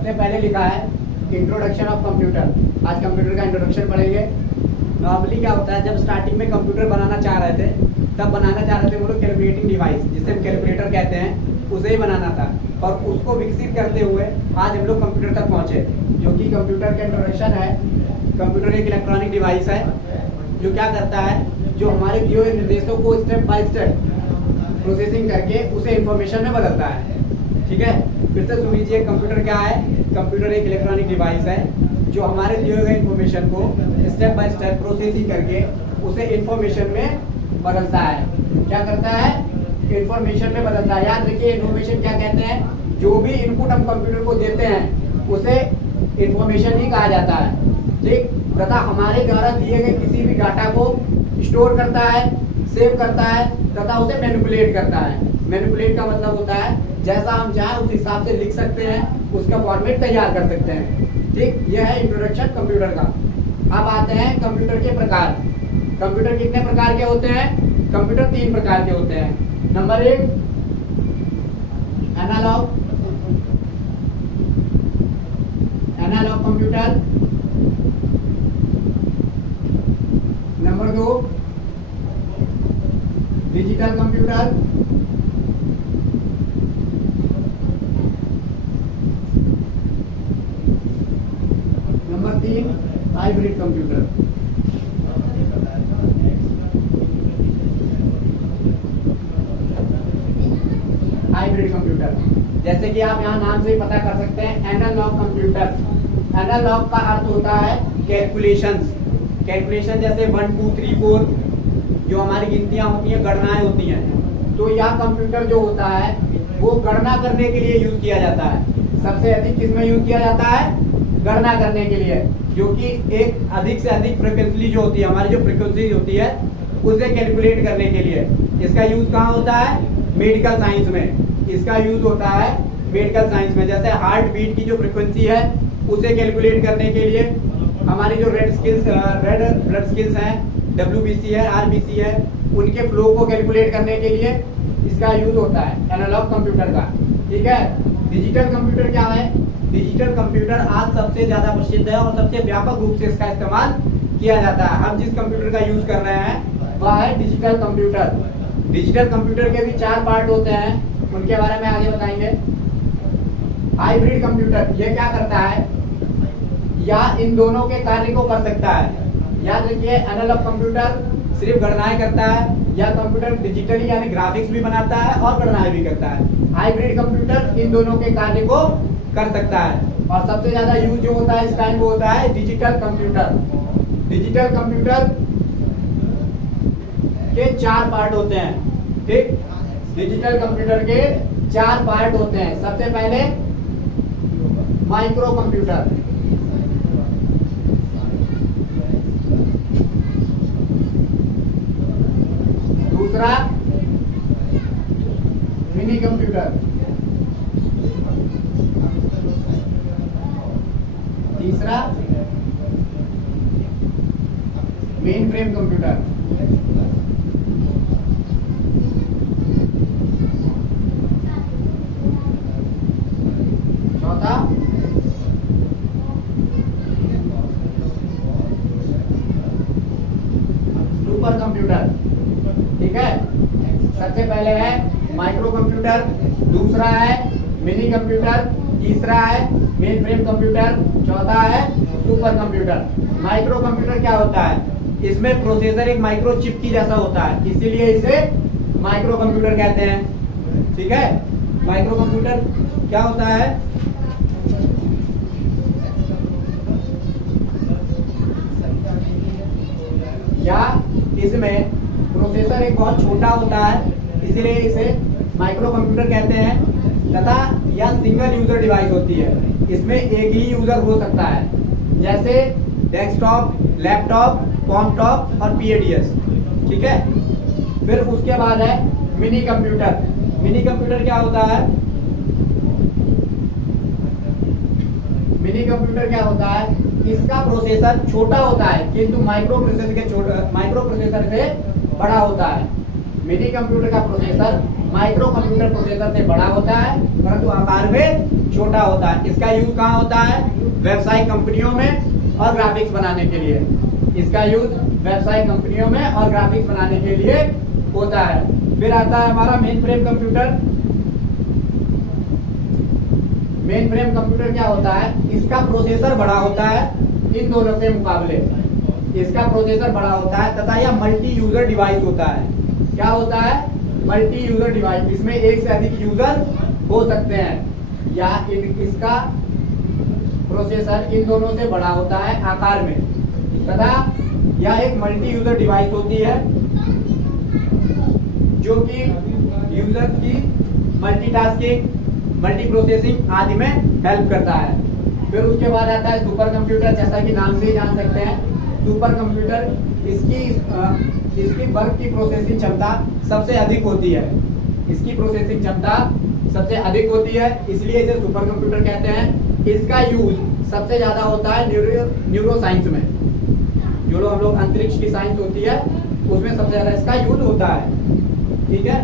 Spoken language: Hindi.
सबसे पहले लिखा है इंट्रोडक्शन ऑफ कंप्यूटर। आज कंप्यूटर का इंट्रोडक्शन पढ़ेंगे। नॉर्मली क्या होता है, जब स्टार्टिंग में कंप्यूटर बनाना चाह रहे थे तब बनाना चाह रहे थे वो लोग कैलकुलेटिंग डिवाइस, जिसे हम कैलकुलेटर कहते हैं, उसे ही बनाना था। और उसको विकसित करते हुए आज हम लोग कंप्यूटर तक पहुंचे, जो कि कंप्यूटर का इंट्रोडक्शन है। कंप्यूटर एक इलेक्ट्रॉनिक डिवाइस है जो क्या करता है, जो हमारे दिए हुए निर्देशों को स्टेप बाय स्टेप प्रोसेसिंग करके उसे इंफॉर्मेशन में बदलता है। ठीक है, फिर से सुन लीजिए, कंप्यूटर क्या है। कंप्यूटर एक इलेक्ट्रॉनिक डिवाइस है जो हमारे दिए हुए इंफॉर्मेशन को स्टेप बाय स्टेप प्रोसेसिंग करके उसे इंफॉर्मेशन में बदलता है। क्या करता है, इंफॉर्मेशन में बदलता है। याद रखिए, इंफॉर्मेशन क्या कहते हैं, जो भी इनपुट हम कंप्यूटर को देते हैं उसे इंफॉर्मेशन ही कहा जाता है। ठीक, तथा हमारे द्वारा दिए गए किसी भी डाटा को स्टोर करता है, सेव करता है तथा उसे मैनिपुलेट करता है। मैनिपुलेट का मतलब होता है जैसा हम चाहें उस हिसाब से लिख सकते हैं, उसका फॉर्मेट तैयार कर सकते हैं। ठीक, यह है इंट्रोडक्शन कंप्यूटर का। अब आते हैं कंप्यूटर के प्रकार। कंप्यूटर कितने प्रकार के होते हैं? कंप्यूटर 3 प्रकार के होते हैं। Number 1 analog computer. Number 2 digital computer. Number 3 hybrid computer. Hybrid computer, जैसे कि आप यहाँ नाम से ही पता कर सकते हैं, एनालॉग कंप्यूटर। एनालॉग का अर्थ होता है कैलकुलेशंस। कैलकुलेशन जैसे 1 2 3 4 जो हमारी गिनतियां होती हैं, गणनाएं होती हैं, तो यह कंप्यूटर जो होता है वो गणना करने के लिए यूज किया जाता है। सबसे अधिक किसमें यूज किया जाता है? गणना करने के लिए, जो कि एक अधिक से अधिक फ्रिक्वेंसी जो होती है, हमारी जो फ्रिक्वेंसी होती है उसे कैलकुलेट करने के लिए। इसका यूज कहाँ होता है? मेडिकल साइंस में। इसका यूज होता है मेडिकल साइंस में, जैसे हार्ट बीट की जो फ्रिक्वेंसी है उसे कैलकुलेट करने के लिए। हमारी जो रेड ब्लड स्किल्स हैं, WBC है, RBC है, उनके फ्लो को कैलकुलेट करने के लिए इसका यूज होता है एनालॉग कंप्यूटर का। ठीक है, डिजिटल कंप्यूटर क्या है? डिजिटल कंप्यूटर आज सबसे ज्यादा प्रसिद्ध है और सबसे व्यापक रूप से इसका इस्तेमाल किया जाता है। हम जिस कंप्यूटर का यूज कर रहे हैं वह है डिजिटल कंप्यूटर। डिजिटल कंप्यूटर के भी 4 पार्ट होते हैं, उनके बारे में आगे बताएंगे। हाइब्रिड कंप्यूटर ये क्या करता है, या इन दोनों के कार्य को कर सकता है। याद रखिए, एनालॉग कंप्यूटर सिर्फ गणनाएं करता है, या कंप्यूटर डिजिटली यानी ग्राफिक्स भी बनाता है और गणनाएं भी करता है। हाइब्रिड कंप्यूटर इन दोनों के कार्य को कर सकता है। और सबसे ज्यादा यूज जो होता है इस टाइम वो होता है डिजिटल कंप्यूटर। डिजिटल कंप्यूटर के 4 पार्ट होते हैं। ठीक, डिजिटल कंप्यूटर के 4 पार्ट होते हैं। सबसे पहले माइक्रो कंप्यूटर, दूसरा मिनी कंप्यूटर, तीसरा मेन फ्रेम कंप्यूटर, चौथा सुपर कंप्यूटर। ठीक है, सबसे पहले है माइक्रो कंप्यूटर, दूसरा है मिनी कंप्यूटर, तीसरा है मेन फ्रेम कंप्यूटर, चौथा है सुपर कंप्यूटर। माइक्रो कंप्यूटर क्या होता है? इसमें प्रोसेसर एक माइक्रो चिप की जैसा होता है, इसीलिए इसे माइक्रो कंप्यूटर कहते हैं। ठीक है, माइक्रो कंप्यूटर क्या होता है? या इसमें प्रोसेसर एक बहुत छोटा होता है, इसीलिए इसे माइक्रो कंप्यूटर कहते हैं। तथा यह सिंगल यूजर डिवाइस होती है, इसमें एक ही यूजर हो सकता है, जैसे डेस्कटॉप, लैपटॉप, कॉमटॉप और PADS। ठीक है, फिर उसके बाद है मिनी कंप्यूटर। मिनी कंप्यूटर क्या होता है? मिनी कंप्यूटर क्या होता है? इसका प्रोसेसर छोटा होता है किंतु माइक्रो प्रोसेसर से बड़ा होता है। मिनी कंप्यूटर का प्रोसेसर माइक्रो कंप्यूटर प्रोसेसर से बड़ा होता है परंतु आकार में छोटा होता है। इसका यूज कहाँ होता है? व्यवसायिक कंपनियों में और ग्राफिक्स बनाने के लिए। इसका यूज व्यवसायिक कंपनियों में और ग्राफिक्स बनाने के लिए होता है। फिर आता है हमारा main frame computer. Main frame computer क्या होता है? इसका प्रोसेसर बड़ा होता है इन दोनों के मुकाबले। इसका प्रोसेसर बड़ा होता है तथा यह मल्टी यूजर डिवाइस होता है। क्या होता है? Multi user device. इसमें एक से अधिक यूजर हो सकते हैं या इसका प्रोसेसर इन दोनों से बड़ा होता है आकार में तथा यह एक मल्टी यूजर डिवाइस होती है जो कि यूजर की मल्टीटास्किंग, मल्टी प्रोसेसिंग आदि में हेल्प करता है। फिर उसके बाद आता है सुपर कंप्यूटर। जैसा कि नाम से ही जान सकते हैं, सुपर कंप्यूटर इसकी वर्क की प्रोसेसिंग क्षमता सबसे अधिक होती है। इसकी प्रोसेसिंग क्षमता सबसे अधिक होती है, इसलिए इसे सुपर कंप्यूटर कहते हैं। इसका यूज सबसे ज्यादा होता है न्यूरो साइंस में। जो हम लोग अंतरिक्ष की साइंस होती है उसमें सबसे ज्यादा इसका यूज होता है। ठीक है।